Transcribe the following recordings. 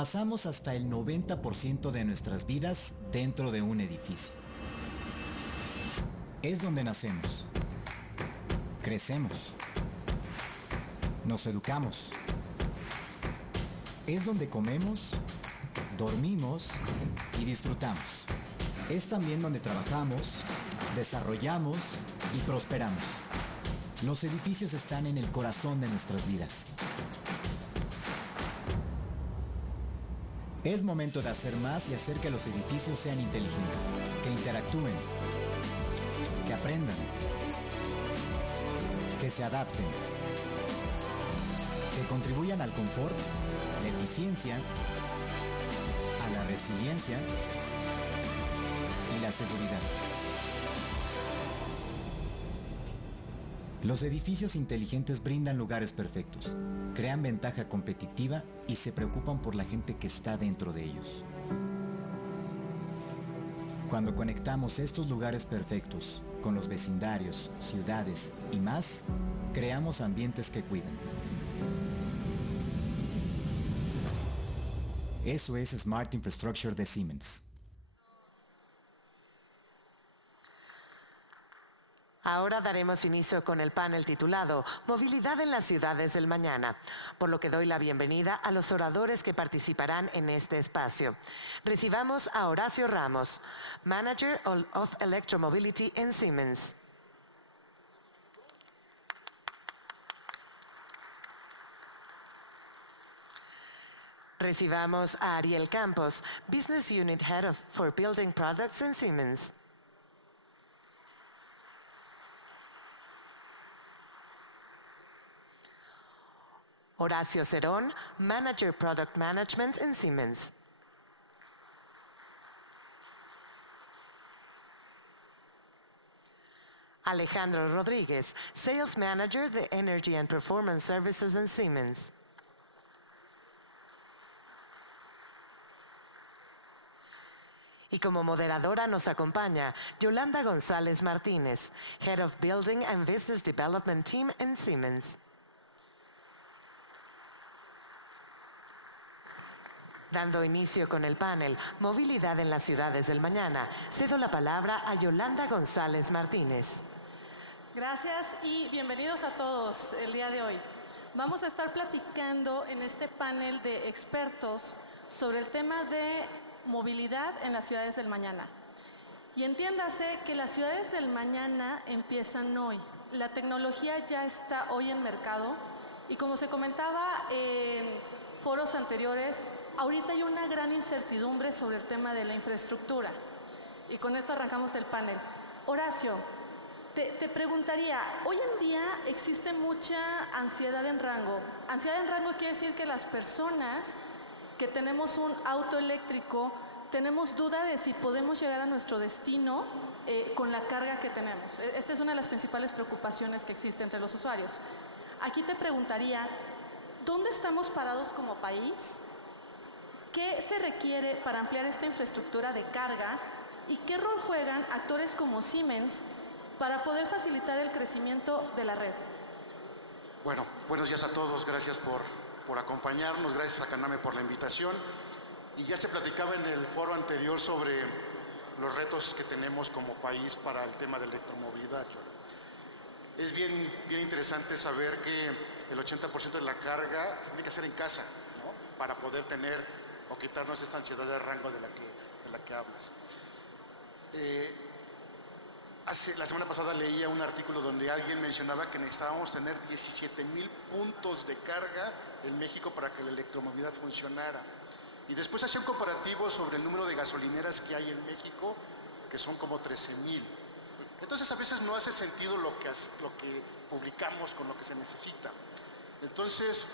Pasamos hasta el 90% de nuestras vidas dentro de un edificio. Es donde nacemos, crecemos, nos educamos. Es donde comemos, dormimos y disfrutamos. Es también donde trabajamos, desarrollamos y prosperamos. Los edificios están en el corazón de nuestras vidas. Es momento de hacer más y hacer que los edificios sean inteligentes, que interactúen, que aprendan, que se adapten, que contribuyan al confort, la eficiencia, a la resiliencia y la seguridad. Los edificios inteligentes brindan lugares perfectos, crean ventaja competitiva y se preocupan por la gente que está dentro de ellos. Cuando conectamos estos lugares perfectos con los vecindarios, ciudades y más, creamos ambientes que cuidan. Eso es Smart Infrastructure de Siemens. Ahora daremos inicio con el panel titulado Movilidad en las ciudades del mañana, por lo que doy la bienvenida a los oradores que participarán en este espacio. Recibamos a Horacio Ramos, Manager of Electromobility en Siemens. Recibamos a Ariel Campos, Business Unit Head for Building Products en Siemens. Horacio Cerón, Manager Product Management en Siemens. Alejandro Rodríguez, Sales Manager de Energy and Performance Services en Siemens. Y como moderadora nos acompaña Yolanda González Martínez, Head of Building and Business Development Team en Siemens. Dando inicio con el panel Movilidad en las ciudades del mañana, cedo la palabra a Yolanda González Martínez. Gracias y bienvenidos a todos el día de hoy. Vamos a estar platicando en este panel de expertos sobre el tema de movilidad en las ciudades del mañana. Y entiéndase que las ciudades del mañana empiezan hoy. La tecnología ya está hoy en mercado y como se comentaba en foros anteriores, ahorita hay una gran incertidumbre sobre el tema de la infraestructura. Y con esto arrancamos el panel. Horacio, te preguntaría, hoy en día existe mucha ansiedad en rango. Ansiedad en rango quiere decir que las personas que tenemos un auto eléctrico tenemos duda de si podemos llegar a nuestro destino con la carga que tenemos. Esta es una de las principales preocupaciones que existe entre los usuarios. Aquí te preguntaría, ¿dónde estamos parados como país? ¿Qué se requiere para ampliar esta infraestructura de carga? ¿Y qué rol juegan actores como Siemens para poder facilitar el crecimiento de la red? Bueno, buenos días a todos. Gracias por acompañarnos. Gracias a Caname por la invitación. Y ya se platicaba en el foro anterior sobre los retos que tenemos como país para el tema de electromovilidad. Es bien interesante saber que el 80% de la carga se tiene que hacer en casa, ¿no? Para poder tener o quitarnos esta ansiedad de rango de la que hablas. La semana pasada leía un artículo donde alguien mencionaba que necesitábamos tener 17,000 puntos de carga en México para que la electromovilidad funcionara. Y después hacía un comparativo sobre el número de gasolineras que hay en México, que son como 13,000. Entonces a veces no hace sentido lo que publicamos con lo que se necesita. Entonces,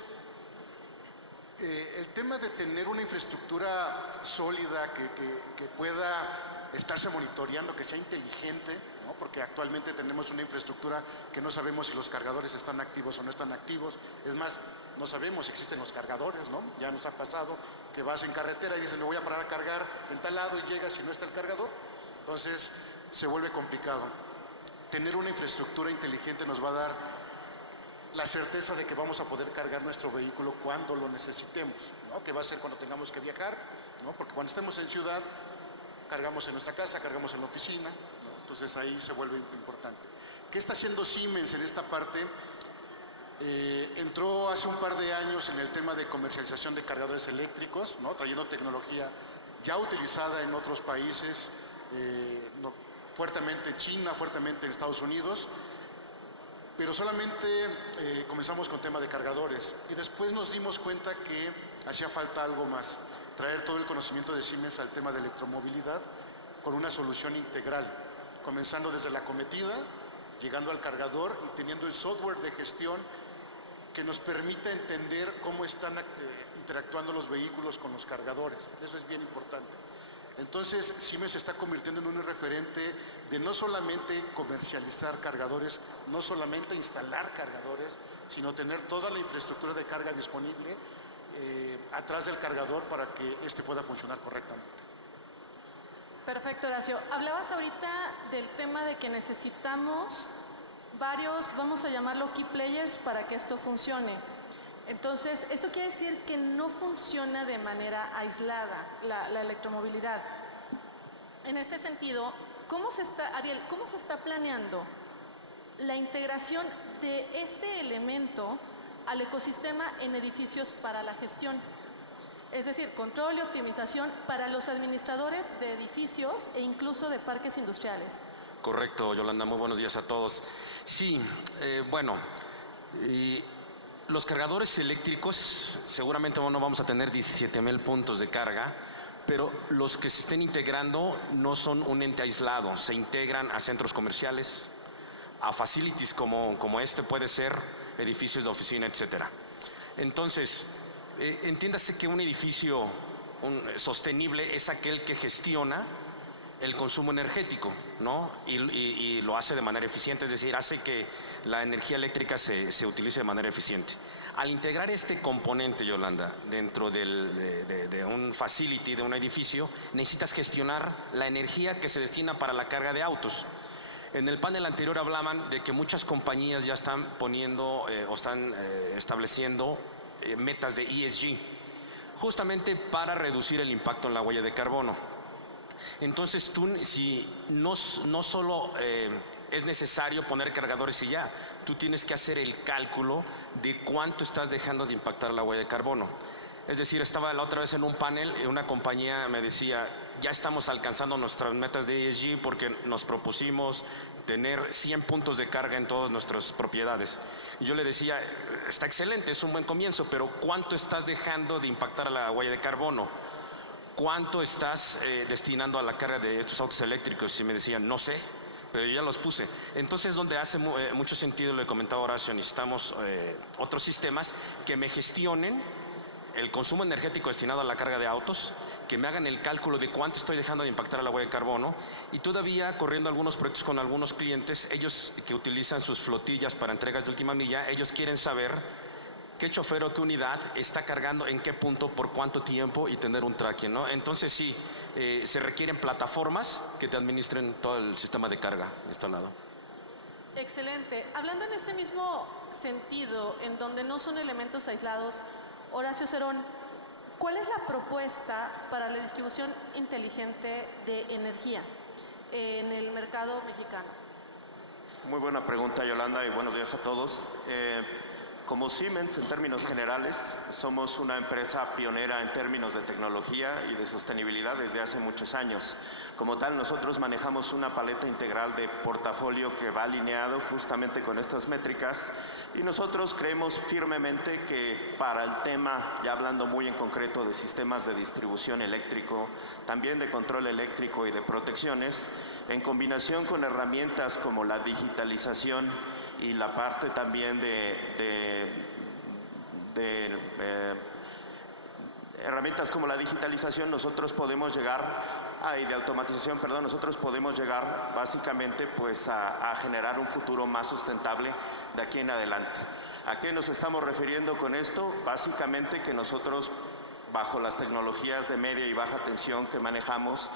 el tema de tener una infraestructura sólida que pueda estarse monitoreando, que sea inteligente, ¿no? Porque actualmente tenemos una infraestructura que no sabemos si los cargadores están activos o no están activos. Es más, no sabemos si existen los cargadores, ¿no? Ya nos ha pasado que vas en carretera y dices, me voy a parar a cargar en tal lado y llegas y no está el cargador. Entonces, se vuelve complicado. Tener una infraestructura inteligente nos va a dar la certeza de que vamos a poder cargar nuestro vehículo cuando lo necesitemos, ¿no? Que va a ser cuando tengamos que viajar, ¿no? Porque cuando estemos en ciudad, cargamos en nuestra casa, cargamos en la oficina, ¿no? Entonces ahí se vuelve importante. ¿Qué está haciendo Siemens en esta parte? Entró hace un par de años en el tema de comercialización de cargadores eléctricos, ¿no? Trayendo tecnología ya utilizada en otros países, fuertemente en China, fuertemente en Estados Unidos, pero solamente comenzamos con tema de cargadores y después nos dimos cuenta que hacía falta algo más, traer todo el conocimiento de Siemens al tema de electromovilidad con una solución integral, comenzando desde la cometida, llegando al cargador y teniendo el software de gestión que nos permita entender cómo están interactuando los vehículos con los cargadores. Eso es bien importante. Entonces, Siemens se está convirtiendo en un referente de no solamente comercializar cargadores, no solamente instalar cargadores, sino tener toda la infraestructura de carga disponible atrás del cargador para que este pueda funcionar correctamente. Perfecto, Horacio. Hablabas ahorita del tema de que necesitamos varios, vamos a llamarlo key players, para que esto funcione. Entonces, esto quiere decir que no funciona de manera aislada la electromovilidad. En este sentido, Ariel, ¿cómo se está planeando la integración de este elemento al ecosistema en edificios para la gestión? Es decir, control y optimización para los administradores de edificios e incluso de parques industriales. Correcto, Yolanda, muy buenos días a todos. Sí, los cargadores eléctricos, seguramente no vamos a tener 17,000 puntos de carga, pero los que se estén integrando no son un ente aislado, se integran a centros comerciales, a facilities como este puede ser, edificios de oficina, etcétera. Entonces, entiéndase que un edificio sostenible es aquel que gestiona el consumo energético, ¿no? Y lo hace de manera eficiente, es decir, hace que la energía eléctrica se utilice de manera eficiente. Al integrar este componente, Yolanda, dentro de un facility, de un edificio, necesitas gestionar la energía que se destina para la carga de autos. En el panel anterior hablaban de que muchas compañías ya están poniendo o están estableciendo metas de ESG, justamente para reducir el impacto en la huella de carbono. Entonces tú, si no solo es necesario poner cargadores y ya, tú tienes que hacer el cálculo de cuánto estás dejando de impactar la huella de carbono. Es decir, estaba la otra vez en un panel y una compañía me decía, ya estamos alcanzando nuestras metas de ESG porque nos propusimos tener 100 puntos de carga en todas nuestras propiedades. Y yo le decía, está excelente, es un buen comienzo, pero ¿cuánto estás dejando de impactar a la huella de carbono? ¿Cuánto estás destinando a la carga de estos autos eléctricos? Y me decían, no sé, pero yo ya los puse. Entonces, donde hace mucho sentido, lo he comentado Horacio, necesitamos otros sistemas que me gestionen el consumo energético destinado a la carga de autos, que me hagan el cálculo de cuánto estoy dejando de impactar a la huella de carbono, y todavía corriendo algunos proyectos con algunos clientes, ellos que utilizan sus flotillas para entregas de última milla, ellos quieren saber qué chofer o qué unidad está cargando en qué punto, por cuánto tiempo y tener un tracking, ¿no? Entonces sí, se requieren plataformas que te administren todo el sistema de carga instalado. Excelente. Hablando en este mismo sentido, en donde no son elementos aislados, Horacio Cerón, ¿cuál es la propuesta para la distribución inteligente de energía en el mercado mexicano? Muy buena pregunta, Yolanda, y buenos días a todos. Como Siemens, en términos generales, somos una empresa pionera en términos de tecnología y de sostenibilidad desde hace muchos años. Como tal, nosotros manejamos una paleta integral de portafolio que va alineado justamente con estas métricas, y nosotros creemos firmemente que para el tema, ya hablando muy en concreto de sistemas de distribución eléctrico, también de control eléctrico y de protecciones, en combinación con herramientas como la digitalización y la parte también herramientas como la digitalización, nosotros podemos llegar de automatización, perdón, nosotros podemos llegar básicamente pues a generar un futuro más sustentable de aquí en adelante. ¿A qué nos estamos refiriendo con esto? Básicamente que nosotros, bajo las tecnologías de media y baja tensión que manejamos,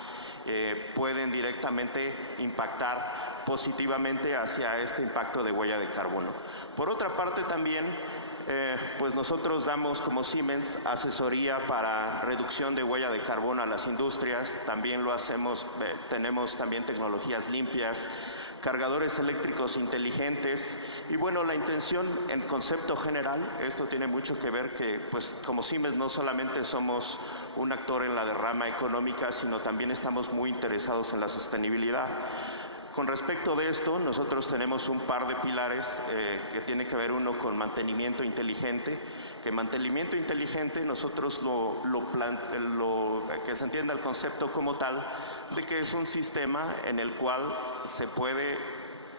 pueden directamente impactar positivamente hacia este impacto de huella de carbono. Por otra parte también, pues nosotros damos como Siemens asesoría para reducción de huella de carbono a las industrias, también lo hacemos, tenemos también tecnologías limpias, cargadores eléctricos inteligentes y bueno, la intención en concepto general, esto tiene mucho que ver que pues como Siemens no solamente somos un actor en la derrama económica, sino también estamos muy interesados en la sostenibilidad. Con respecto de esto, nosotros tenemos un par de pilares que tiene que ver uno con mantenimiento inteligente, que mantenimiento inteligente nosotros que se entienda el concepto como tal, de que es un sistema en el cual se puede,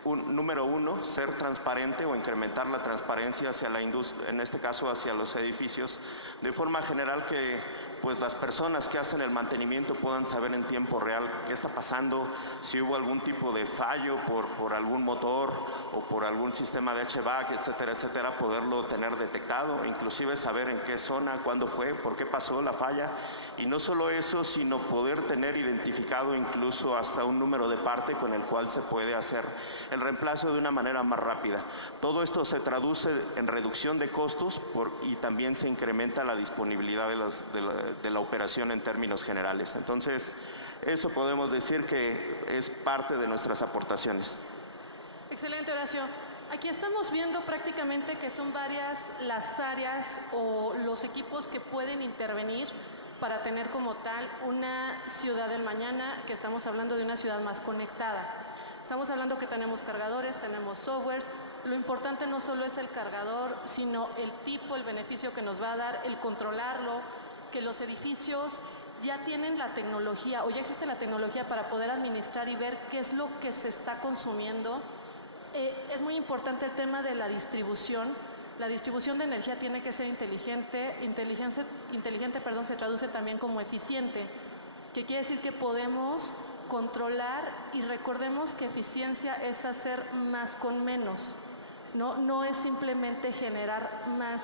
número uno, ser transparente o incrementar la transparencia hacia la industria, en este caso hacia los edificios, de forma general que pues las personas que hacen el mantenimiento puedan saber en tiempo real qué está pasando, si hubo algún tipo de fallo por algún motor o por algún sistema de HVAC, etcétera, etcétera, poderlo tener detectado, inclusive saber en qué zona, cuándo fue, por qué pasó la falla, y no solo eso, sino poder tener identificado incluso hasta un número de parte con el cual se puede hacer el reemplazo de una manera más rápida. Todo esto se traduce en reducción de costos y también se incrementa la disponibilidad de la operación en términos generales. Entonces, eso podemos decir que es parte de nuestras aportaciones. Excelente, Horacio. Aquí estamos viendo prácticamente que son varias las áreas o los equipos que pueden intervenir para tener como tal una ciudad del mañana, que estamos hablando de una ciudad más conectada. Estamos hablando que tenemos cargadores, tenemos softwares. Lo importante no solo es el cargador, sino el tipo, el beneficio que nos va a dar, el controlarlo, que los edificios ya tienen la tecnología o ya existe la tecnología para poder administrar y ver qué es lo que se está consumiendo. Es muy importante el tema de la distribución. La distribución de energía tiene que ser inteligente. Inteligente, se traduce también como eficiente, que quiere decir que podemos controlar, y recordemos que eficiencia es hacer más con menos. No es simplemente generar más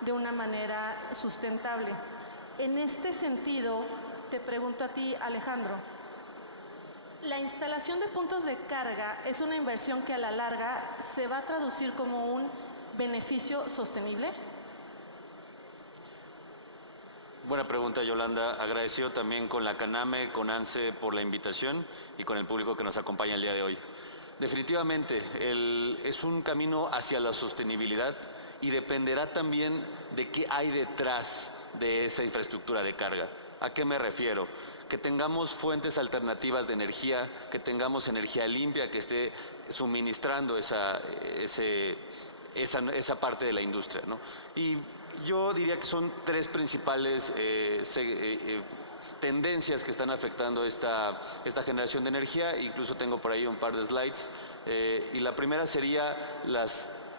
de una manera sustentable. En este sentido, te pregunto a ti, Alejandro, ¿la instalación de puntos de carga es una inversión que a la larga se va a traducir como un beneficio sostenible? Buena pregunta, Yolanda. Agradecido también con la CANAME, con ANSE por la invitación y con el público que nos acompaña el día de hoy. Definitivamente, es un camino hacia la sostenibilidad y dependerá también de qué hay detrás de esa infraestructura de carga. ¿A qué me refiero? Que tengamos fuentes alternativas de energía, que tengamos energía limpia que esté suministrando esa parte de la industria, ¿no? Y yo diría que son tres principales tendencias que están afectando esta generación de energía. Incluso tengo por ahí un par de slides. Y la primera sería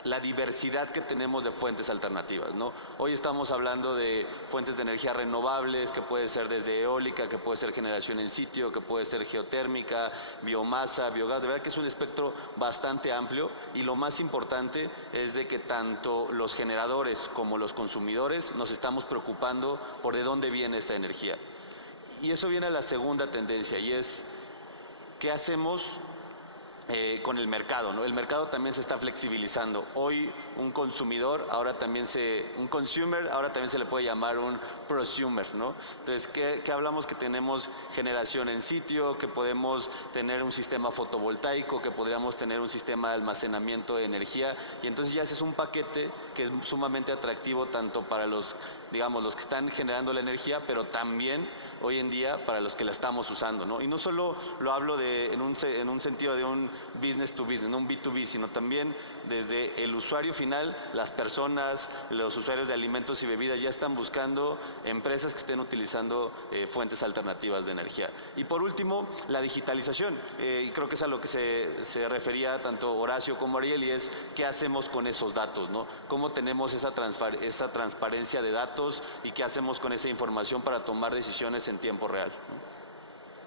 la diversidad que tenemos de fuentes alternativas, ¿no? Hoy estamos hablando de fuentes de energía renovables, que puede ser desde eólica, que puede ser generación en sitio, que puede ser geotérmica, biomasa, biogás. De verdad que es un espectro bastante amplio, y lo más importante es de que tanto los generadores como los consumidores nos estamos preocupando por de dónde viene esta energía. Y eso viene a la segunda tendencia, y es ¿qué hacemos con el mercado, ¿no? El mercado también se está flexibilizando. Hoy un consumer, ahora también se le puede llamar un prosumer, ¿no? Entonces, ¿qué hablamos? Que tenemos generación en sitio, que podemos tener un sistema fotovoltaico, que podríamos tener un sistema de almacenamiento de energía, y entonces ya ese es un paquete que es sumamente atractivo tanto para los que están generando la energía, pero también hoy en día para los que la estamos usando, ¿no? Y no solo lo hablo en un sentido de un business to business, no un B2B, sino también desde el usuario final, las personas, los usuarios de alimentos y bebidas ya están buscando empresas que estén utilizando fuentes alternativas de energía. Y por último, la digitalización, y creo que es a lo que se refería tanto Horacio como Ariel, y es ¿qué hacemos con esos datos, ¿no? ¿Cómo tenemos esa transparencia de datos y qué hacemos con esa información para tomar decisiones en tiempo real?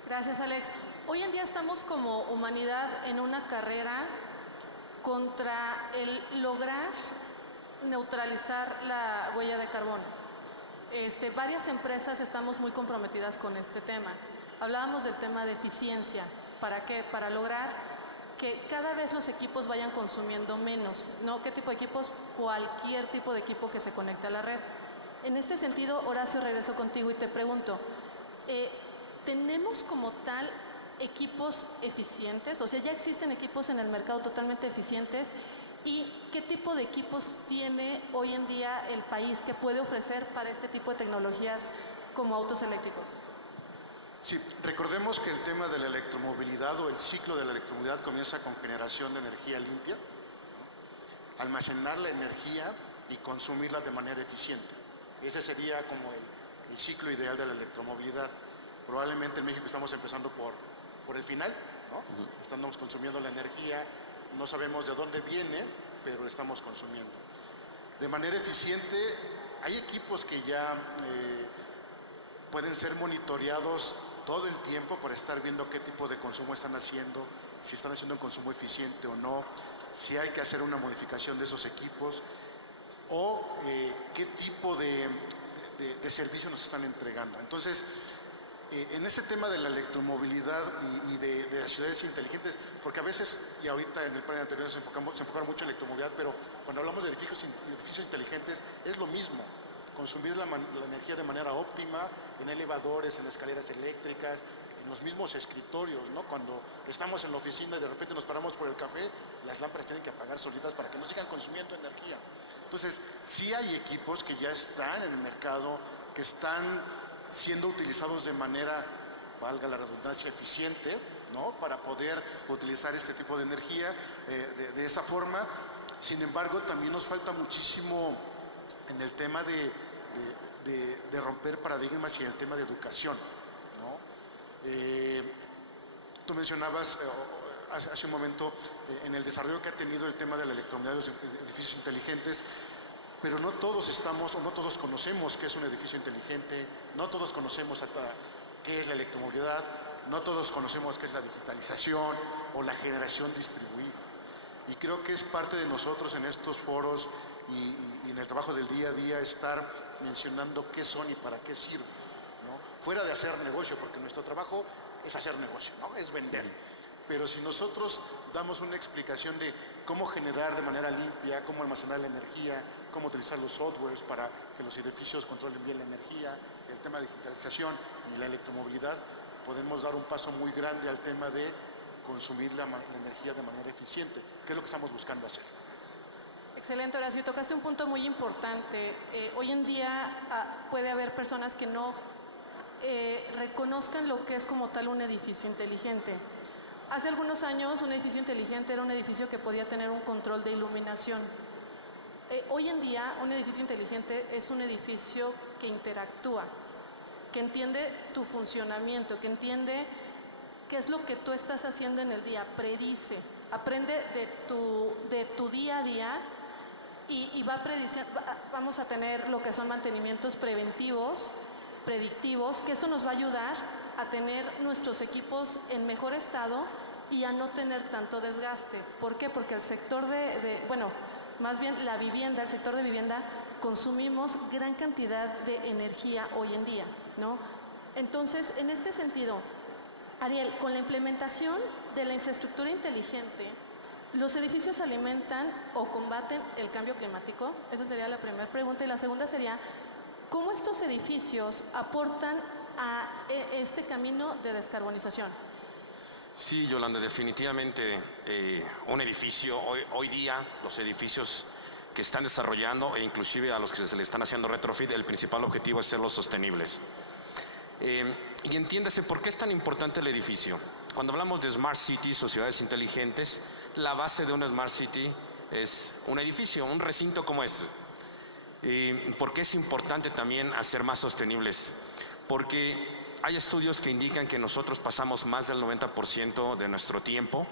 Gracias, Alex. Hoy en día estamos como humanidad en una carrera contra el lograr neutralizar la huella de carbono. Varias empresas estamos muy comprometidas con este tema. Hablábamos del tema de eficiencia. ¿Para qué? Para lograr que cada vez los equipos vayan consumiendo menos, ¿no? ¿Qué tipo de equipos? Cualquier tipo de equipo que se conecte a la red. En este sentido, Horacio, regreso contigo y te pregunto, ¿tenemos como tal equipos eficientes? O sea, ¿ya existen equipos en el mercado totalmente eficientes? ¿Y qué tipo de equipos tiene hoy en día el país que puede ofrecer para este tipo de tecnologías como autos eléctricos? Sí, recordemos que el tema de la electromovilidad o el ciclo de la electromovilidad comienza con generación de energía limpia, almacenar la energía y consumirla de manera eficiente. Ese sería como el ciclo ideal de la electromovilidad. Probablemente en México estamos empezando por el final, ¿no? Estamos consumiendo la energía, no sabemos de dónde viene, pero estamos consumiendo. De manera eficiente, hay equipos que ya pueden ser monitoreados todo el tiempo para estar viendo qué tipo de consumo están haciendo, si están haciendo un consumo eficiente o no, si hay que hacer una modificación de esos equipos o qué tipo de servicio nos están entregando. Entonces, en ese tema de la electromovilidad y de las ciudades inteligentes, porque a veces, y ahorita en el panel anterior se enfocaron mucho en electromovilidad, pero cuando hablamos de edificios inteligentes es lo mismo. Consumir la energía de manera óptima en elevadores, en escaleras eléctricas, en los mismos escritorios, ¿no? Cuando estamos en la oficina y de repente nos paramos por el café, las lámparas tienen que apagar solitas para que no sigan consumiendo energía. Entonces, sí hay equipos que ya están en el mercado, que están siendo utilizados de manera, valga la redundancia, eficiente, ¿no? Para poder utilizar este tipo de energía de esa forma. Sin embargo, también nos falta muchísimo en el tema de romper paradigmas y el tema de educación, ¿no? Tú mencionabas hace un momento en el desarrollo que ha tenido el tema de la electromovilidad de los edificios inteligentes, pero no todos estamos o no todos conocemos qué es un edificio inteligente, no todos conocemos qué es la electromovilidad, no todos conocemos qué es la digitalización o la generación distribuida. Y creo que es parte de nosotros en estos foros y en el trabajo del día a día estar mencionando qué son y para qué sirven, ¿no? Fuera de hacer negocio, porque nuestro trabajo es hacer negocio, ¿no? Es vender. Pero si nosotros damos una explicación de cómo generar de manera limpia, cómo almacenar la energía, cómo utilizar los softwares para que los edificios controlen bien la energía, el tema de digitalización y la electromovilidad, podemos dar un paso muy grande al tema de consumir la energía de manera eficiente, que es lo que estamos buscando hacer. Excelente, Horacio. Tocaste un punto muy importante. Hoy en día puede haber personas que no reconozcan lo que es como tal un edificio inteligente. Hace algunos años un edificio inteligente era un edificio que podía tener un control de iluminación. Hoy en día un edificio inteligente es un edificio que interactúa, que entiende tu funcionamiento, que entiende qué es lo que tú estás haciendo en el día, predice, aprende de tu día a día y va prediciendo. Vamos a tener lo que son mantenimientos preventivos, predictivos, que esto nos va a ayudar a tener nuestros equipos en mejor estado y a no tener tanto desgaste. ¿Por qué? Porque el sector más bien la vivienda, el sector de vivienda, consumimos gran cantidad de energía hoy en día, ¿no? Entonces, en este sentido, Ariel, con la implementación de la infraestructura inteligente, ¿los edificios alimentan o combaten el cambio climático? Esa sería la primera pregunta. Y la segunda sería, ¿cómo estos edificios aportan a este camino de descarbonización? Sí, Yolanda, definitivamente un edificio, hoy día los edificios que están desarrollando e inclusive a los que se le están haciendo retrofit, el principal objetivo es serlos sostenibles. Y entiéndase por qué es tan importante el edificio. Cuando hablamos de Smart Cities o ciudades inteligentes, la base de una Smart City es un edificio, un recinto como este. ¿Por qué es importante también hacer más sostenibles? Porque hay estudios que indican que nosotros pasamos más del 90% de nuestro tiempo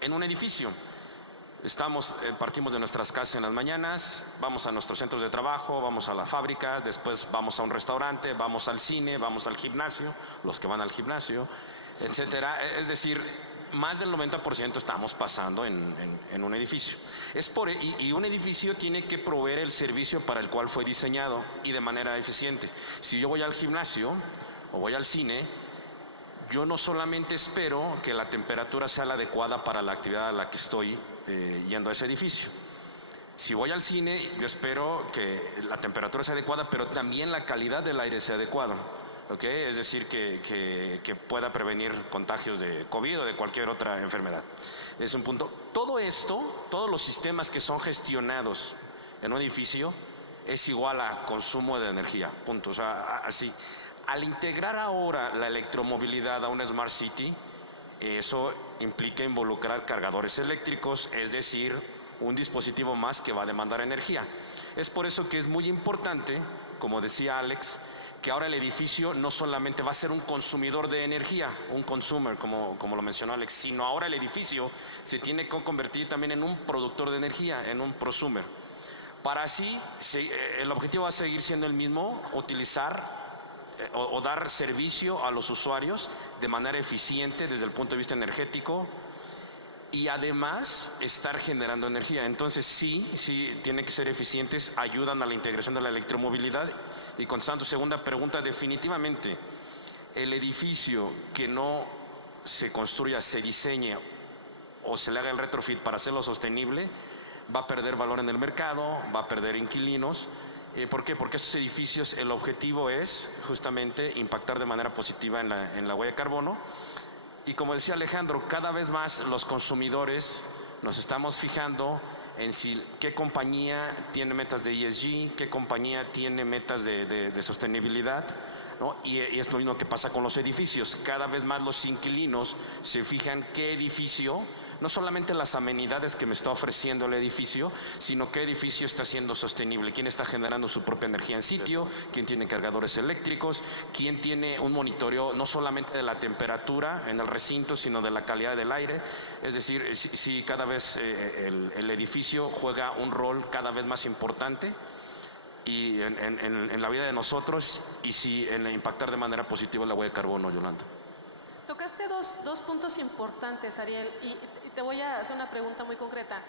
en un edificio. Partimos de nuestras casas en las mañanas, vamos a nuestros centros de trabajo, vamos a la fábrica, después vamos a un restaurante, vamos al cine, vamos al gimnasio, los que van al gimnasio, etcétera. Es decir, más del 90% estamos pasando en un edificio. Y un edificio tiene que proveer el servicio para el cual fue diseñado y de manera eficiente. Si yo voy al gimnasio o voy al cine, yo no solamente espero que la temperatura sea la adecuada para la actividad a la que estoy yendo a ese edificio. Si voy al cine, yo espero que la temperatura sea adecuada, pero también la calidad del aire sea adecuada. ¿Okay? Es decir, que pueda prevenir contagios de COVID o de cualquier otra enfermedad. Es un punto. Todo esto, todos los sistemas que son gestionados en un edificio, es igual a consumo de energía, punto. O sea, así. Al integrar ahora la electromovilidad a una Smart City, eso implica involucrar cargadores eléctricos, es decir, un dispositivo más que va a demandar energía. Es por eso que es muy importante, como decía Alex, que ahora el edificio no solamente va a ser un consumidor de energía, un consumer, como lo mencionó Alex, sino ahora el edificio se tiene que convertir también en un productor de energía, en un prosumer. Para así, el objetivo va a seguir siendo el mismo, utilizar o dar servicio a los usuarios de manera eficiente desde el punto de vista energético y además estar generando energía. Entonces sí tienen que ser eficientes, ayudan a la integración de la electromovilidad. Y contestando tu segunda pregunta, definitivamente el edificio que no se construya, se diseñe o se le haga el retrofit para hacerlo sostenible, va a perder valor en el mercado, va a perder inquilinos. ¿Por qué? Porque esos edificios, el objetivo es justamente impactar de manera positiva en la huella de carbono. Y como decía Alejandro, cada vez más los consumidores nos estamos fijando en qué compañía tiene metas de ESG, qué compañía tiene metas de sostenibilidad, ¿no? Y es lo mismo que pasa con los edificios. Cada vez más los inquilinos se fijan qué edificio, no solamente las amenidades que me está ofreciendo el edificio, sino qué edificio está siendo sostenible, quién está generando su propia energía en sitio, quién tiene cargadores eléctricos, quién tiene un monitoreo no solamente de la temperatura en el recinto, sino de la calidad del aire. Es decir, si cada vez el edificio juega un rol cada vez más importante y en la vida de nosotros, y en impactar de manera positiva la huella de carbono, Yolanda. Tocaste dos puntos importantes, Ariel, y te voy a hacer una pregunta muy concreta.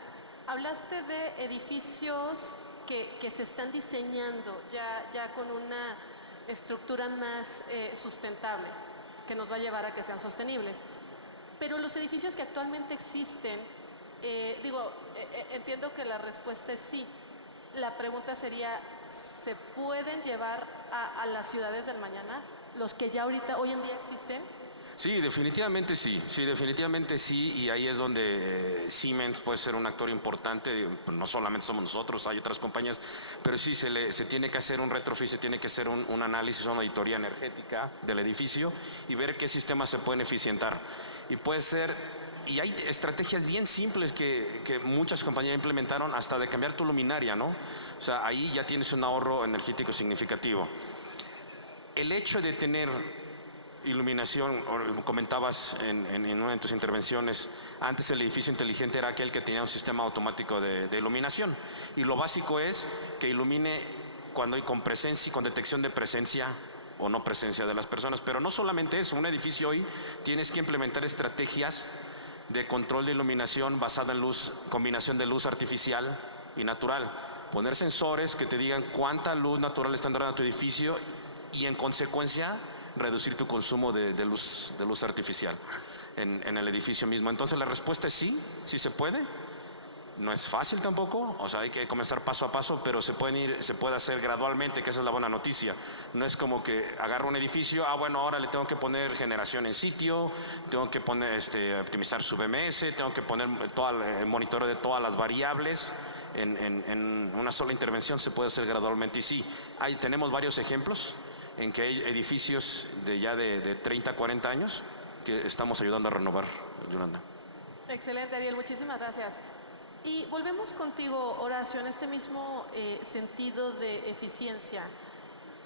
Hablaste de edificios que se están diseñando ya con una estructura más sustentable, que nos va a llevar a que sean sostenibles. Pero los edificios que actualmente existen, entiendo que la respuesta es sí. La pregunta sería, ¿se pueden llevar a las ciudades del mañana, los que ya hoy en día existen? Sí, definitivamente sí, y ahí es donde Siemens puede ser un actor importante. No solamente somos nosotros, hay otras compañías, pero sí se tiene que hacer un retrofit, se tiene que hacer un análisis, una auditoría energética del edificio y ver qué sistemas se pueden eficientar. Y hay estrategias bien simples que muchas compañías implementaron, hasta de cambiar tu luminaria, ¿no? O sea, ahí ya tienes un ahorro energético significativo. El hecho de tener iluminación, comentabas en una de tus intervenciones, antes el edificio inteligente era aquel que tenía un sistema automático de iluminación, y lo básico es que ilumine cuando hay con detección de presencia o no presencia de las personas. Pero no solamente eso, un edificio hoy tienes que implementar estrategias de control de iluminación basada en combinación de luz artificial y natural, poner sensores que te digan cuánta luz natural está entrando a tu edificio y en consecuencia reducir tu consumo de luz artificial en el edificio mismo. Entonces la respuesta es sí se puede. No es fácil tampoco, o sea, hay que comenzar paso a paso, pero se puede hacer gradualmente, que esa es la buena noticia. No es como que agarro un edificio, ahora le tengo que poner generación en sitio, tengo que poner optimizar su BMS, tengo que poner el monitoreo de todas las variables. En una sola intervención se puede hacer gradualmente, y sí, tenemos varios ejemplos en que hay edificios de 30 a 40 años que estamos ayudando a renovar, Yolanda. Excelente, Ariel, muchísimas gracias. Y volvemos contigo, Horacio, en este mismo sentido de eficiencia.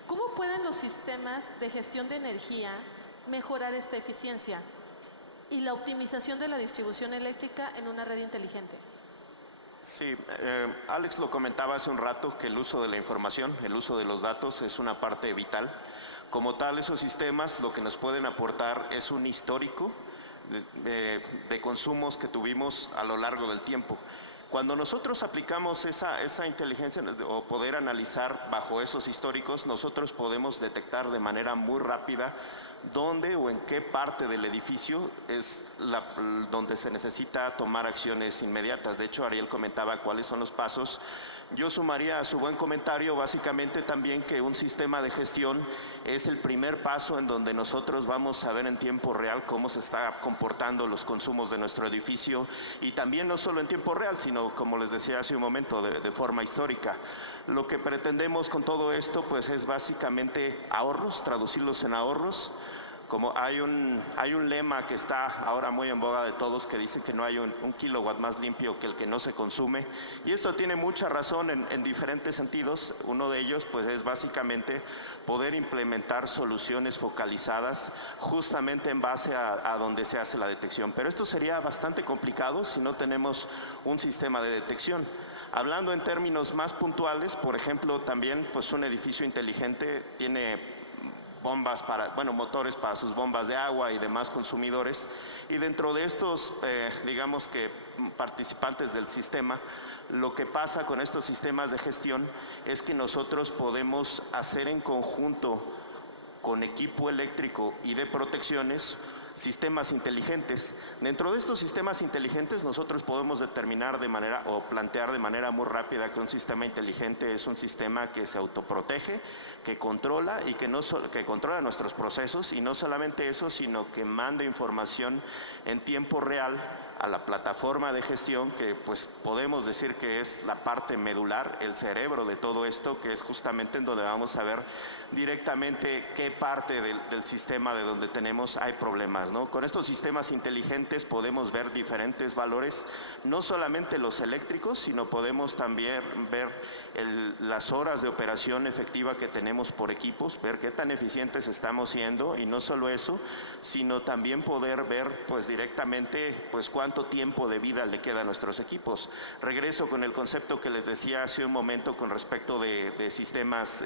¿Cómo pueden los sistemas de gestión de energía mejorar esta eficiencia y la optimización de la distribución eléctrica en una red inteligente? Sí, Alex lo comentaba hace un rato, que el uso de la información, el uso de los datos es una parte vital. Como tal, esos sistemas lo que nos pueden aportar es un histórico de consumos que tuvimos a lo largo del tiempo. Cuando nosotros aplicamos esa inteligencia o poder analizar bajo esos históricos, nosotros podemos detectar de manera muy rápida dónde o en qué parte del edificio es donde se necesita tomar acciones inmediatas. De hecho, Ariel comentaba cuáles son los pasos. Yo sumaría a su buen comentario básicamente también que un sistema de gestión es el primer paso en donde nosotros vamos a ver en tiempo real cómo se está comportando los consumos de nuestro edificio, y también no solo en tiempo real, sino, como les decía hace un momento, de forma histórica. Lo que pretendemos con todo esto pues es básicamente ahorros, traducirlos en ahorros. Como hay un lema que está ahora muy en boga de todos que dice que no hay un kilowatt más limpio que el que no se consume, y esto tiene mucha razón en diferentes sentidos. Uno de ellos pues es básicamente poder implementar soluciones focalizadas justamente en base a donde se hace la detección, pero esto sería bastante complicado si no tenemos un sistema de detección. Hablando en términos más puntuales, por ejemplo, también pues un edificio inteligente tiene bombas motores para sus bombas de agua y demás consumidores, y dentro de estos, digamos que participantes del sistema, lo que pasa con estos sistemas de gestión es que nosotros podemos hacer en conjunto con equipo eléctrico y de protecciones sistemas inteligentes. Dentro de estos sistemas inteligentes nosotros podemos determinar o plantear de manera muy rápida que un sistema inteligente es un sistema que se autoprotege, que controla y que controla nuestros procesos, y no solamente eso, sino que manda información en tiempo real a la plataforma de gestión, que pues podemos decir que es la parte medular, el cerebro de todo esto, que es justamente en donde vamos a ver directamente qué parte del sistema de donde hay problemas, ¿no? Con estos sistemas inteligentes podemos ver diferentes valores, no solamente los eléctricos, sino podemos también ver las horas de operación efectiva que tenemos por equipos, ver qué tan eficientes estamos siendo, y no solo eso, sino también poder ver pues directamente pues cuánto tiempo de vida le queda a nuestros equipos. Regreso con el concepto que les decía hace un momento con respecto de sistemas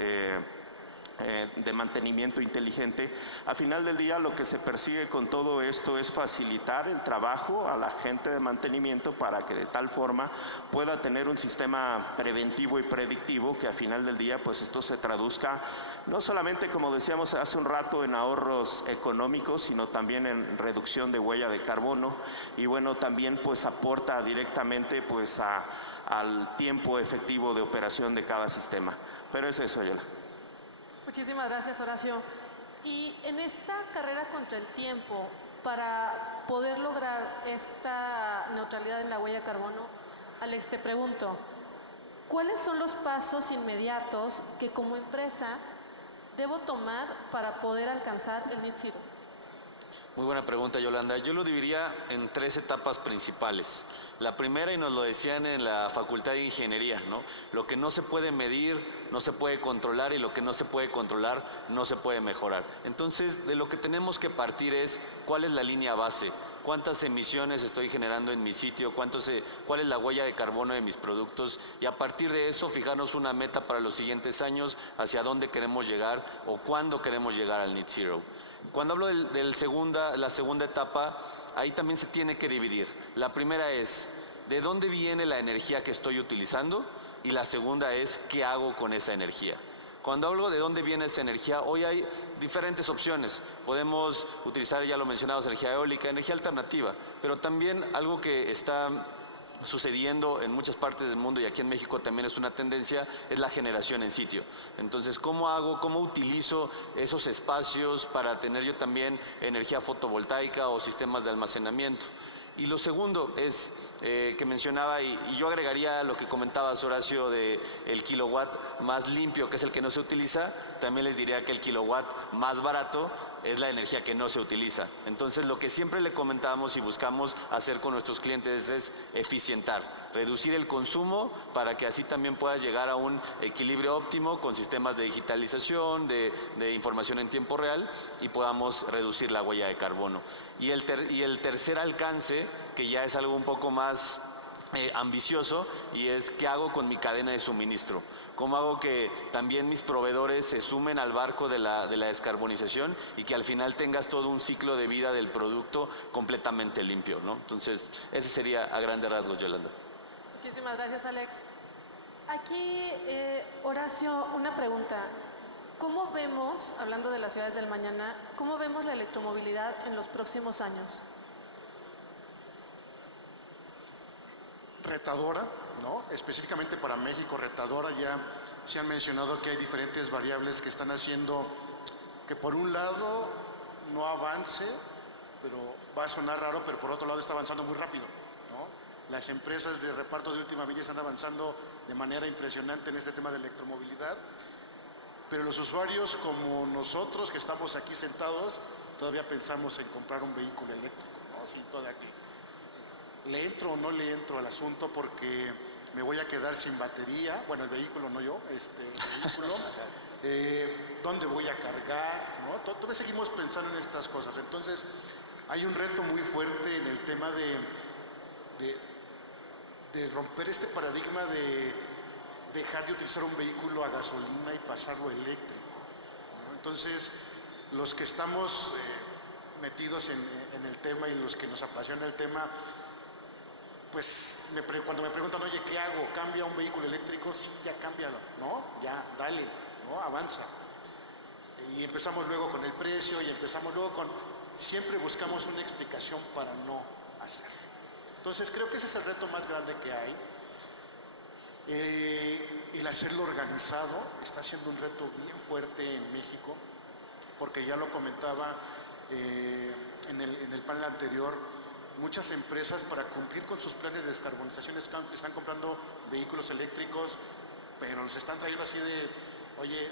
de mantenimiento inteligente. A final del día lo que se persigue con todo esto es facilitar el trabajo a la gente de mantenimiento para que de tal forma pueda tener un sistema preventivo y predictivo, que a final del día pues esto se traduzca no solamente, como decíamos hace un rato, en ahorros económicos, sino también en reducción de huella de carbono, y bueno, también pues aporta directamente pues al tiempo efectivo de operación de cada sistema. Pero es eso, Yola. Muchísimas gracias, Horacio. Y en esta carrera contra el tiempo, para poder lograr esta neutralidad en la huella de carbono, Alex, te pregunto, ¿cuáles son los pasos inmediatos que como empresa debo tomar para poder alcanzar el Net Zero? Muy buena pregunta, Yolanda. Yo lo dividiría en 3 etapas principales. La primera, y nos lo decían en la Facultad de Ingeniería, ¿no? Lo que no se puede medir, no se puede controlar, y lo que no se puede controlar, no se puede mejorar. Entonces, de lo que tenemos que partir es cuál es la línea base, cuántas emisiones estoy generando en mi sitio, cuál es la huella de carbono de mis productos, y a partir de eso fijarnos una meta para los siguientes años, hacia dónde queremos llegar o cuándo queremos llegar al Net Zero. Cuando hablo de la segunda etapa, ahí también se tiene que dividir. La primera es, ¿de dónde viene la energía que estoy utilizando? Y la segunda es, ¿qué hago con esa energía? Cuando hablo de dónde viene esa energía, hoy hay diferentes opciones. Podemos utilizar, ya lo mencionamos, energía eólica, energía alternativa, pero también algo que está sucediendo en muchas partes del mundo, y aquí en México también es una tendencia, es la generación en sitio. Entonces, ¿cómo utilizo esos espacios para tener yo también energía fotovoltaica o sistemas de almacenamiento? Y lo segundo es que mencionaba, y yo agregaría lo que comentabas, Horacio, de el kilowatt más limpio, que es el que no se utiliza. También les diría que el kilowatt más barato es la energía que no se utiliza. Entonces, lo que siempre le comentamos y buscamos hacer con nuestros clientes es eficientar, reducir el consumo, para que así también puedas llegar a un equilibrio óptimo con sistemas de digitalización, de información en tiempo real, y podamos reducir la huella de carbono. Y el tercer alcance, que ya es algo un poco más ambicioso, y es ¿qué hago con mi cadena de suministro? ¿Cómo hago que también mis proveedores se sumen al barco de la descarbonización, y que al final tengas todo un ciclo de vida del producto completamente limpio, ¿no? Entonces, ese sería a grandes rasgos, Yolanda. Muchísimas gracias, Alex. Aquí, Horacio, una pregunta. ¿Cómo vemos, hablando de las ciudades del mañana, cómo vemos la electromovilidad en los próximos años? Retadora, ¿no? Específicamente para México, retadora. Ya se han mencionado que hay diferentes variables que están haciendo que por un lado no avance, pero va a sonar raro, pero por otro lado está avanzando muy rápido, ¿no? Las empresas de reparto de última milla están avanzando de manera impresionante en este tema de electromovilidad, pero los usuarios como nosotros que estamos aquí sentados todavía pensamos en comprar un vehículo eléctrico, ¿no? Sí, todavía aquí. ¿Le entro o no le entro al asunto porque me voy a quedar sin batería? Bueno, el vehículo, no yo, el vehículo. ¿Dónde voy a cargar? ¿No? Todavía seguimos pensando en estas cosas. Entonces, hay un reto muy fuerte en el tema de romper este paradigma de dejar de utilizar un vehículo a gasolina y pasarlo eléctrico, ¿no? Entonces, los que estamos metidos en el tema y los que nos apasiona el tema, pues cuando me preguntan, oye, ¿qué hago? ¿Cambia un vehículo eléctrico? Sí, ya cámbialo, ¿no? Ya, dale, ¿no? Avanza. Y empezamos luego con el precio y empezamos luego con... Siempre buscamos una explicación para no hacerlo. Entonces, creo que ese es el reto más grande que hay. El hacerlo organizado está siendo un reto bien fuerte en México, porque ya lo comentaba en el panel anterior, muchas empresas para cumplir con sus planes de descarbonización están comprando vehículos eléctricos, pero nos están trayendo así de, oye,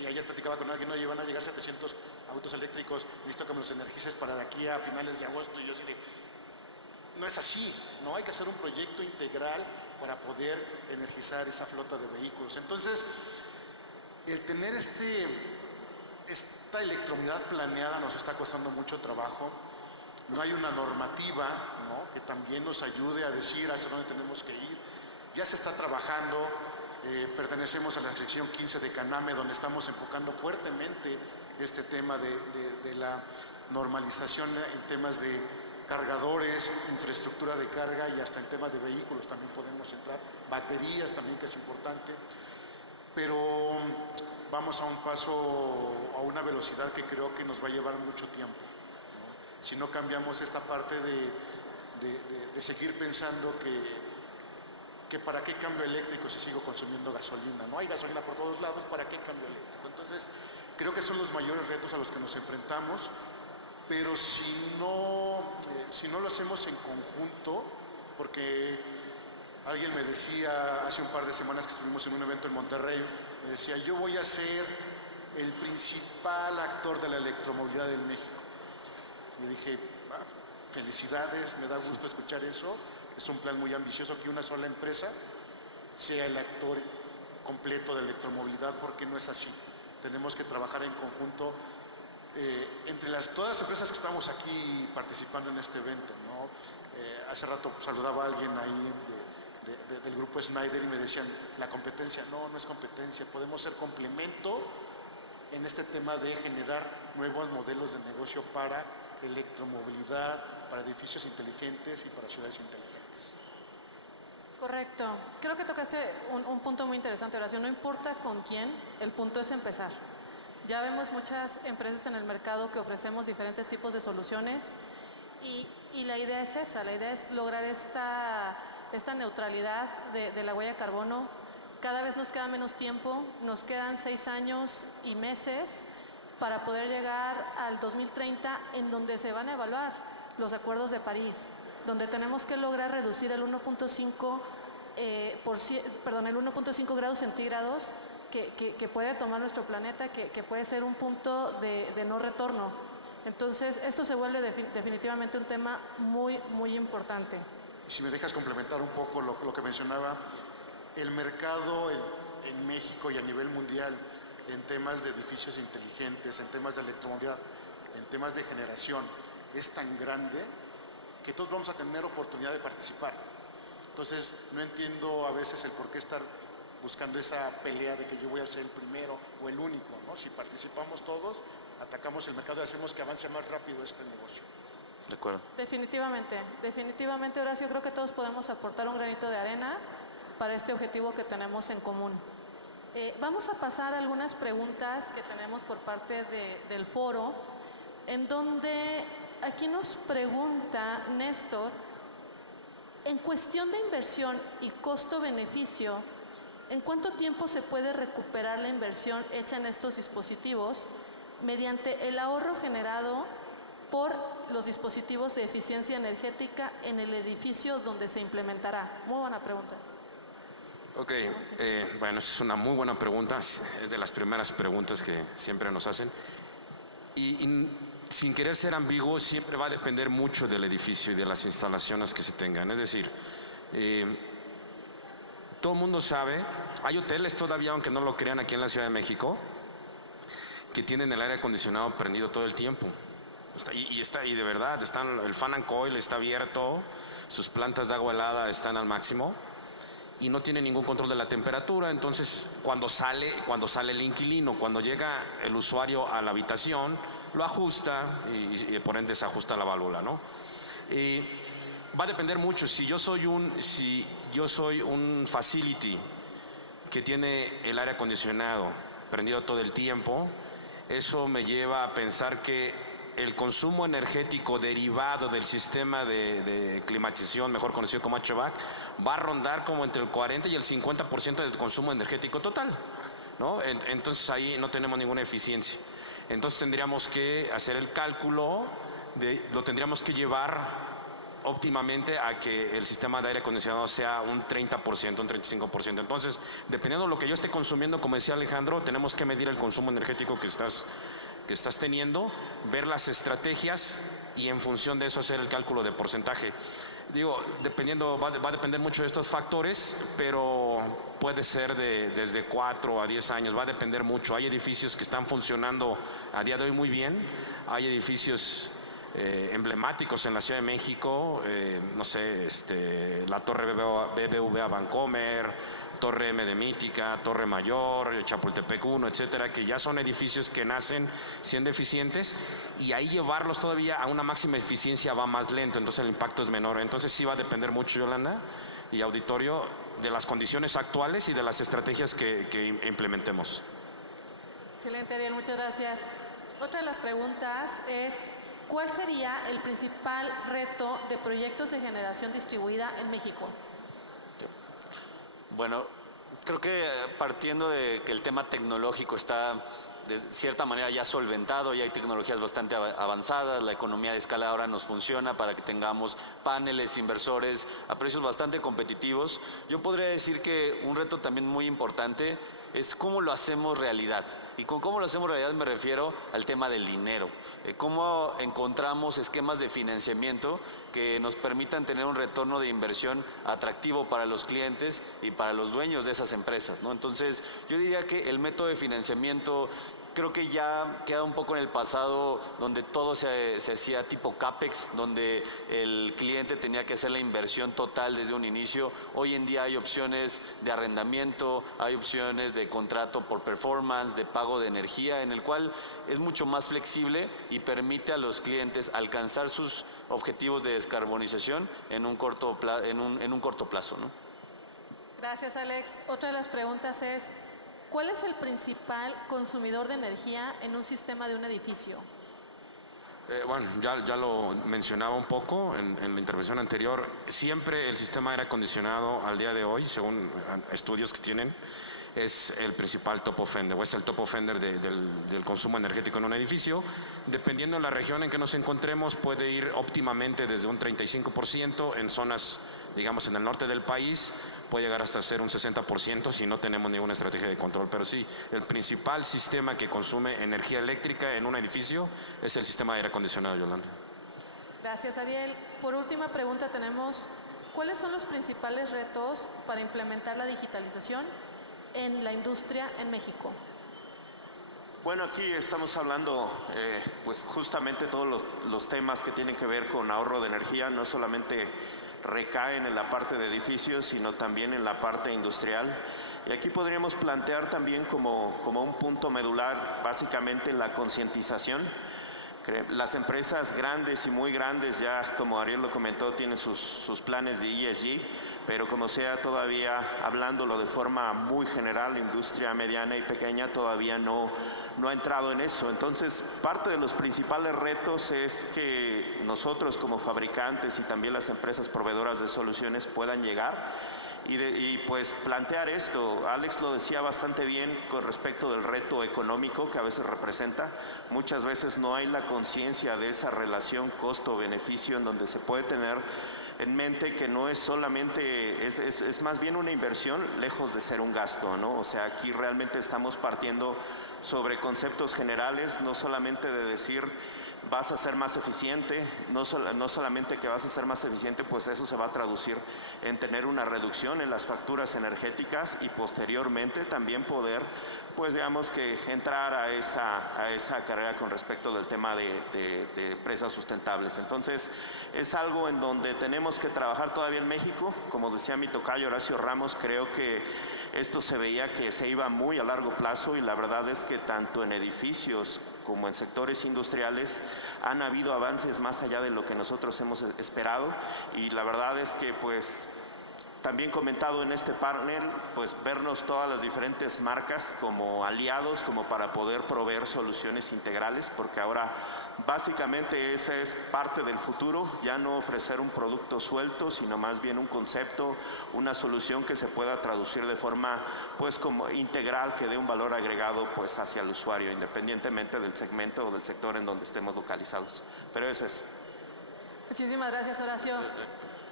y ayer platicaba con alguien, oye, van a llegar 700 autos eléctricos, necesito que me los energices para de aquí a finales de agosto, y yo así de, no es así, no hay que hacer un proyecto integral para poder energizar esa flota de vehículos. Entonces, el tener esta electromovilidad planeada nos está costando mucho trabajo. No hay una normativa, ¿no?, que también nos ayude a decir hacia dónde tenemos que ir. Ya se está trabajando, pertenecemos a la sección 15 de CANAME, donde estamos enfocando fuertemente este tema de la normalización en temas de cargadores, infraestructura de carga y hasta en temas de vehículos también podemos entrar, baterías también, que es importante, pero vamos a un paso, a una velocidad que creo que nos va a llevar mucho tiempo, ¿no? Si no cambiamos esta parte de seguir pensando que para qué cambio eléctrico si sigo consumiendo gasolina, no hay gasolina por todos lados, ¿para qué cambio eléctrico? Entonces, creo que son los mayores retos a los que nos enfrentamos. Pero si no lo hacemos en conjunto, porque alguien me decía hace un par de semanas que estuvimos en un evento en Monterrey, me decía, yo voy a ser el principal actor de la electromovilidad en México. Le dije, felicidades, me da gusto escuchar eso, es un plan muy ambicioso que una sola empresa sea el actor completo de la electromovilidad, porque no es así. Tenemos que trabajar en conjunto. Entre todas las empresas que estamos aquí participando en este evento, ¿no? Hace rato saludaba a alguien ahí del grupo Schneider y me decían, la competencia, no es competencia, podemos ser complemento en este tema de generar nuevos modelos de negocio para electromovilidad, para edificios inteligentes y para ciudades inteligentes. Correcto. Creo que tocaste un punto muy interesante, Horacio. No importa con quién, el punto es empezar. Ya vemos muchas empresas en el mercado que ofrecemos diferentes tipos de soluciones y la idea es esa, la idea es lograr esta neutralidad de la huella de carbono. Cada vez nos queda menos tiempo, nos quedan 6 años y meses para poder llegar al 2030, en donde se van a evaluar los acuerdos de París, donde tenemos que lograr reducir el 1.5 grados centígrados que puede tomar nuestro planeta, que puede ser un punto de no retorno. Entonces, esto se vuelve definitivamente un tema muy, muy importante. Si me dejas complementar un poco lo que mencionaba, el mercado en México y a nivel mundial en temas de edificios inteligentes, en temas de electromovilidad, en temas de generación, es tan grande que todos vamos a tener oportunidad de participar. Entonces, no entiendo a veces el por qué estar buscando esa pelea de que yo voy a ser el primero o el único, ¿no? Si participamos todos, atacamos el mercado y hacemos que avance más rápido este negocio. De acuerdo. Definitivamente, Horacio, creo que todos podemos aportar un granito de arena para este objetivo que tenemos en común. Vamos a pasar a algunas preguntas que tenemos por parte del foro, en donde aquí nos pregunta Néstor, en cuestión de inversión y costo-beneficio, ¿en cuánto tiempo se puede recuperar la inversión hecha en estos dispositivos mediante el ahorro generado por los dispositivos de eficiencia energética en el edificio donde se implementará? Muy buena pregunta. Ok, bueno, esa es una muy buena pregunta, es de las primeras preguntas que siempre nos hacen. Y sin querer ser ambiguo, siempre va a depender mucho del edificio y de las instalaciones que se tengan. Es decir, todo el mundo sabe, hay hoteles todavía, aunque no lo crean, aquí en la Ciudad de México, que tienen el aire acondicionado prendido todo el tiempo. Y de verdad, el fan and coil está abierto, sus plantas de agua helada están al máximo y no tiene ningún control de la temperatura. Entonces, cuando sale el inquilino, cuando llega el usuario a la habitación, lo ajusta y por ende se ajusta la válvula, ¿no? Va a depender mucho. Si yo soy un facility que tiene el aire acondicionado prendido todo el tiempo, eso me lleva a pensar que el consumo energético derivado del sistema de climatización, mejor conocido como HVAC, va a rondar como entre el 40 y el 50% del consumo energético total, ¿no? Entonces ahí no tenemos ninguna eficiencia. Entonces tendríamos que hacer el cálculo, lo tendríamos que llevar óptimamente a que el sistema de aire acondicionado sea un 30%, un 35%. Entonces, dependiendo de lo que yo esté consumiendo, como decía Alejandro, tenemos que medir el consumo energético que estás teniendo, ver las estrategias y en función de eso hacer el cálculo de porcentaje. Digo, va a depender mucho de estos factores, pero puede ser desde 4 a 10 años, va a depender mucho. Hay edificios que están funcionando a día de hoy muy bien, hay edificios emblemáticos en la Ciudad de México, no sé, la Torre BBVA Bancomer, Torre M de Mítica, Torre Mayor, Chapultepec 1, etcétera, que ya son edificios que nacen siendo eficientes y ahí llevarlos todavía a una máxima eficiencia va más lento, entonces el impacto es menor. Entonces sí va a depender mucho, Yolanda y auditorio, de las condiciones actuales y de las estrategias que implementemos. Excelente, Ariel, muchas gracias. Otra de las preguntas es, ¿cuál sería el principal reto de proyectos de generación distribuida en México? Bueno, creo que partiendo de que el tema tecnológico está de cierta manera ya solventado, ya hay tecnologías bastante avanzadas, la economía de escala ahora nos funciona para que tengamos paneles, inversores a precios bastante competitivos. Yo podría decir que un reto también muy importante es cómo lo hacemos realidad. Y con cómo lo hacemos realidad me refiero al tema del dinero. Cómo encontramos esquemas de financiamiento que nos permitan tener un retorno de inversión atractivo para los clientes y para los dueños de esas empresas, ¿no? Entonces, yo diría que el método de financiamiento creo que ya queda un poco en el pasado, donde todo se hacía tipo CAPEX, donde el cliente tenía que hacer la inversión total desde un inicio. Hoy en día hay opciones de arrendamiento, hay opciones de contrato por performance, de pago de energía, en el cual es mucho más flexible y permite a los clientes alcanzar sus objetivos de descarbonización en un corto plazo, ¿no? Gracias, Alex. Otra de las preguntas es, ¿cuál es el principal consumidor de energía en un sistema de un edificio? Bueno, ya lo mencionaba un poco en la intervención anterior. Siempre el sistema de aire acondicionado al día de hoy, según estudios que tienen, es el principal top offender, o es el top offender del consumo energético en un edificio. Dependiendo de la región en que nos encontremos, puede ir óptimamente desde un 35% en zonas, digamos, en el norte del país, puede llegar hasta ser un 60% si no tenemos ninguna estrategia de control. Pero sí, el principal sistema que consume energía eléctrica en un edificio es el sistema de aire acondicionado, Yolanda. Gracias, Ariel. Por última pregunta tenemos, ¿cuáles son los principales retos para implementar la digitalización en la industria en México? Bueno, aquí estamos hablando pues justamente todos los temas que tienen que ver con ahorro de energía, no solamente recaen en la parte de edificios, sino también en la parte industrial. Y aquí podríamos plantear también como un punto medular básicamente la concientización. Las empresas grandes y muy grandes, ya como Ariel lo comentó, tienen sus planes de ESG, pero como sea, todavía hablándolo de forma muy general, industria mediana y pequeña todavía no ha entrado en eso. Entonces, parte de los principales retos es que nosotros como fabricantes y también las empresas proveedoras de soluciones puedan llegar y pues plantear esto. Alex lo decía bastante bien con respecto del reto económico que a veces representa. Muchas veces no hay la conciencia de esa relación costo-beneficio en donde se puede tener en mente que no es solamente, es más bien una inversión lejos de ser un gasto, ¿no? O sea, aquí realmente estamos partiendo sobre conceptos generales, no solamente de decir vas a ser más eficiente, no solamente que vas a ser más eficiente, pues eso se va a traducir en tener una reducción en las facturas energéticas y posteriormente también poder, pues digamos que entrar a esa carrera con respecto del tema de empresas sustentables. Entonces es algo en donde tenemos que trabajar todavía en México. Como decía mi tocayo Horacio Ramos, creo que esto se veía que se iba muy a largo plazo y la verdad es que tanto en edificios como en sectores industriales han habido avances más allá de lo que nosotros hemos esperado y la verdad es que pues también comentado en este panel, pues vernos todas las diferentes marcas como aliados, como para poder proveer soluciones integrales, porque ahora básicamente esa es parte del futuro, ya no ofrecer un producto suelto, sino más bien un concepto, una solución que se pueda traducir de forma pues como integral, que dé un valor agregado pues hacia el usuario, independientemente del segmento o del sector en donde estemos localizados. Pero eso es. Muchísimas gracias, Horacio.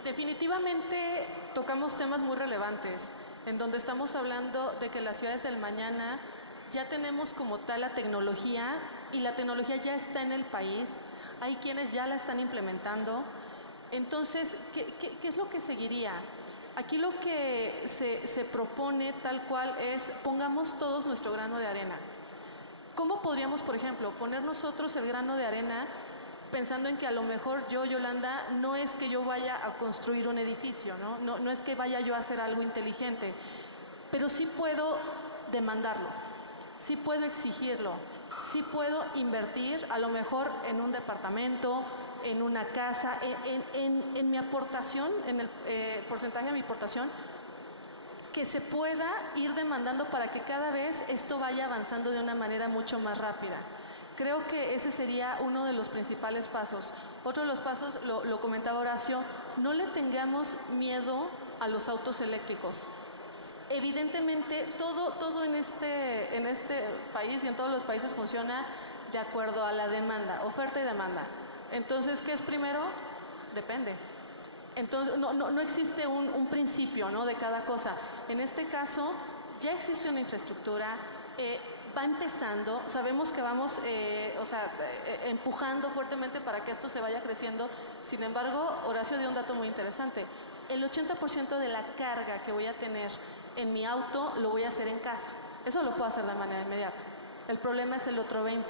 Definitivamente tocamos temas muy relevantes, en donde estamos hablando de que las ciudades del mañana ya tenemos como tal la tecnología y la tecnología ya está en el país, hay quienes ya la están implementando. Entonces, ¿qué es lo que seguiría? Aquí lo que se propone tal cual es pongamos todos nuestro grano de arena. ¿Cómo podríamos, por ejemplo, poner nosotros el grano de arena pensando en que a lo mejor yo, Yolanda, no es que yo vaya a construir un edificio, no es que vaya yo a hacer algo inteligente, pero sí puedo demandarlo, sí puedo exigirlo, sí puedo invertir a lo mejor en un departamento, en una casa, en mi aportación, en el porcentaje de mi aportación, que se pueda ir demandando para que cada vez esto vaya avanzando de una manera mucho más rápida. Creo que ese sería uno de los principales pasos. Otro de los pasos, lo comentaba Horacio, no le tengamos miedo a los autos eléctricos. Evidentemente, todo en este país y en todos los países funciona de acuerdo a la demanda, oferta y demanda. Entonces, ¿qué es primero? Depende. Entonces, no existe un principio, ¿no?, de cada cosa. En este caso, ya existe una infraestructura, va empezando, sabemos que vamos empujando fuertemente para que esto se vaya creciendo. Sin embargo, Horacio dio un dato muy interesante. El 80% de la carga que voy a tener en mi auto lo voy a hacer en casa. Eso lo puedo hacer de manera inmediata. El problema es el otro 20%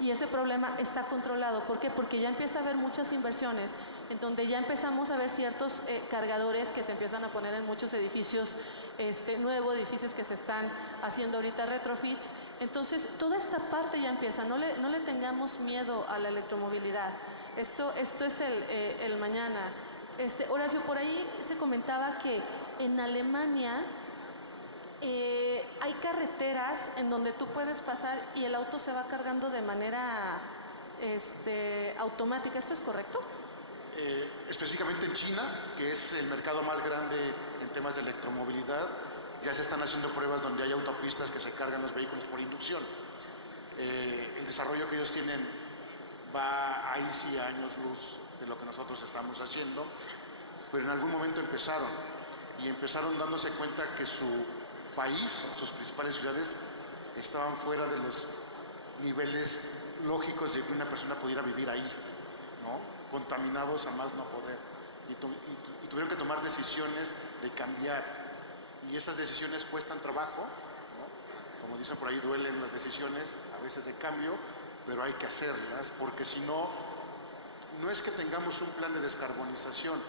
y ese problema está controlado. ¿Por qué? Porque ya empieza a haber muchas inversiones en donde ya empezamos a ver ciertos cargadores que se empiezan a poner en muchos edificios nuevos, edificios que se están haciendo ahorita retrofits. Entonces, toda esta parte ya empieza. No le tengamos miedo a la electromovilidad. Esto es el mañana. Horacio, por ahí se comentaba que en Alemania hay carreteras en donde tú puedes pasar y el auto se va cargando de manera automática. ¿Esto es correcto? Específicamente en China, que es el mercado más grande en temas de electromovilidad, ya se están haciendo pruebas donde hay autopistas que se cargan los vehículos por inducción. El desarrollo que ellos tienen va ahí sí a años luz de lo que nosotros estamos haciendo, pero en algún momento empezaron dándose cuenta que su país, sus principales ciudades, estaban fuera de los niveles lógicos de que una persona pudiera vivir ahí, ¿no?, contaminados a más no poder, y tuvieron que tomar decisiones de cambiar, y esas decisiones cuestan trabajo, ¿no? Como dicen por ahí, duelen las decisiones a veces de cambio, pero hay que hacerlas, porque si no, no es que tengamos un plan de descarbonización,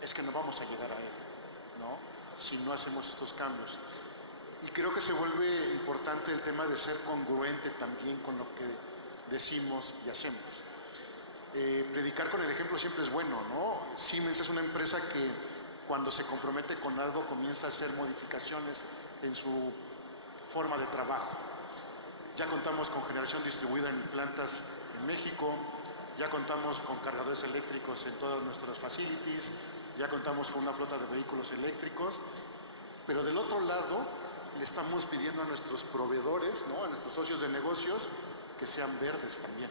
es que no vamos a llegar a él, ¿no?, si no hacemos estos cambios. Y creo que se vuelve importante el tema de ser congruente también con lo que decimos y hacemos. Predicar con el ejemplo siempre es bueno, ¿no? Siemens es una empresa que cuando se compromete con algo, comienza a hacer modificaciones en su forma de trabajo. Ya contamos con generación distribuida en plantas en México, ya contamos con cargadores eléctricos en todas nuestras facilities, ya contamos con una flota de vehículos eléctricos, pero del otro lado le estamos pidiendo a nuestros proveedores, ¿no?, a nuestros socios de negocios, que sean verdes también.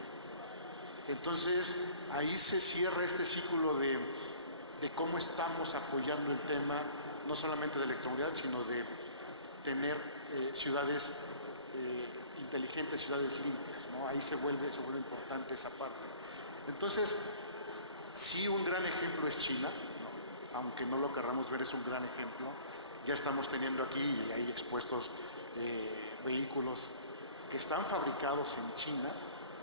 Entonces, ahí se cierra este ciclo de cómo estamos apoyando el tema, no solamente de electromovilidad, sino de tener ciudades inteligentes, ciudades limpias, ¿no? Ahí se vuelve importante esa parte. Entonces, sí, un gran ejemplo es China, ¿no? Aunque no lo querramos ver, es un gran ejemplo. Ya estamos teniendo aquí, y hay expuestos vehículos que están fabricados en China,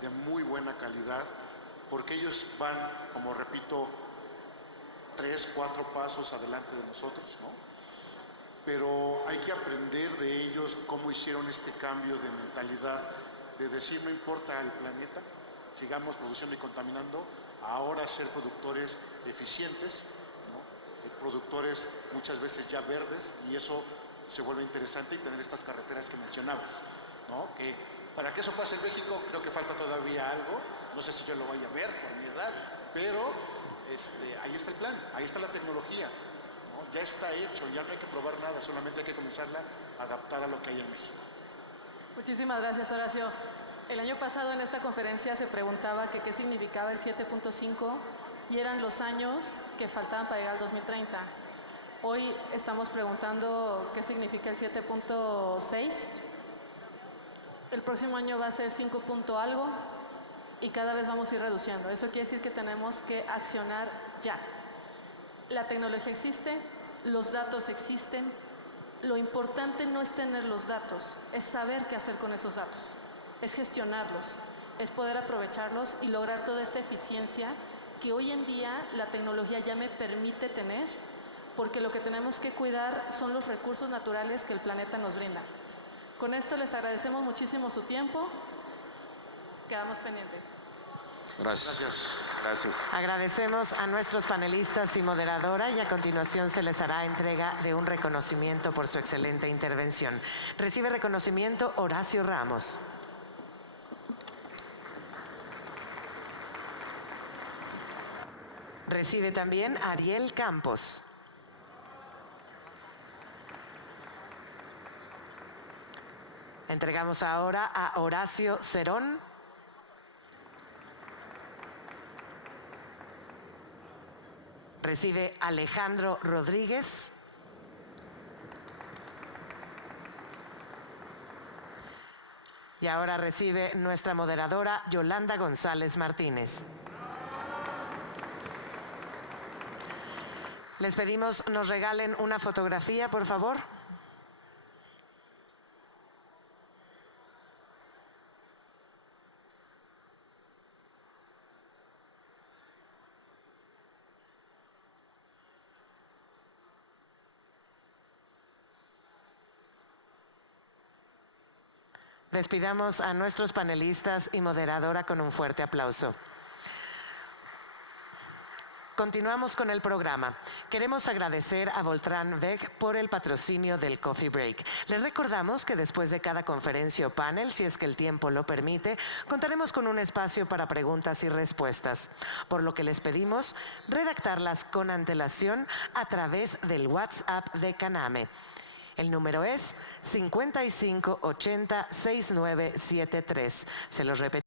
de muy buena calidad, porque ellos van, como repito, 3, 4 pasos adelante de nosotros, ¿no? Pero hay que aprender de ellos cómo hicieron este cambio de mentalidad, de decir, no importa el planeta, sigamos produciendo y contaminando, ahora ser productores eficientes, ¿no? Productores muchas veces ya verdes, y eso se vuelve interesante, y tener estas carreteras que mencionabas, ¿no? Que para que eso pase en México creo que falta todavía algo, no sé si yo lo vaya a ver por mi edad, pero ahí está el plan, ahí está la tecnología, ¿no? Ya está hecho, ya no hay que probar nada, solamente hay que comenzarla a adaptar a lo que hay en México. Muchísimas gracias, Horacio. El año pasado en esta conferencia se preguntaba que qué significaba el 7.5 y eran los años que faltaban para llegar al 2030. Hoy estamos preguntando qué significa el 7.6. El próximo año va a ser 5 punto algo y cada vez vamos a ir reduciendo. Eso quiere decir que tenemos que accionar ya. La tecnología existe, los datos existen. Lo importante no es tener los datos, es saber qué hacer con esos datos, es gestionarlos, es poder aprovecharlos y lograr toda esta eficiencia que hoy en día la tecnología ya me permite tener, porque lo que tenemos que cuidar son los recursos naturales que el planeta nos brinda. Con esto les agradecemos muchísimo su tiempo. Quedamos pendientes. Gracias. Gracias. Agradecemos a nuestros panelistas y moderadora, y a continuación se les hará entrega de un reconocimiento por su excelente intervención. Recibe reconocimiento Horacio Ramos. Recibe también Ariel Campos. Entregamos ahora a Horacio Cerón. Recibe Alejandro Rodríguez. Y ahora recibe nuestra moderadora Yolanda González Martínez. Les pedimos nos regalen una fotografía, por favor. Despidamos a nuestros panelistas y moderadora con un fuerte aplauso. Continuamos con el programa. Queremos agradecer a Voltran Weg por el patrocinio del Coffee Break. Les recordamos que después de cada conferencia o panel, si es que el tiempo lo permite, contaremos con un espacio para preguntas y respuestas, por lo que les pedimos redactarlas con antelación a través del WhatsApp de Caname. El número es 5580-6973. Se los repito.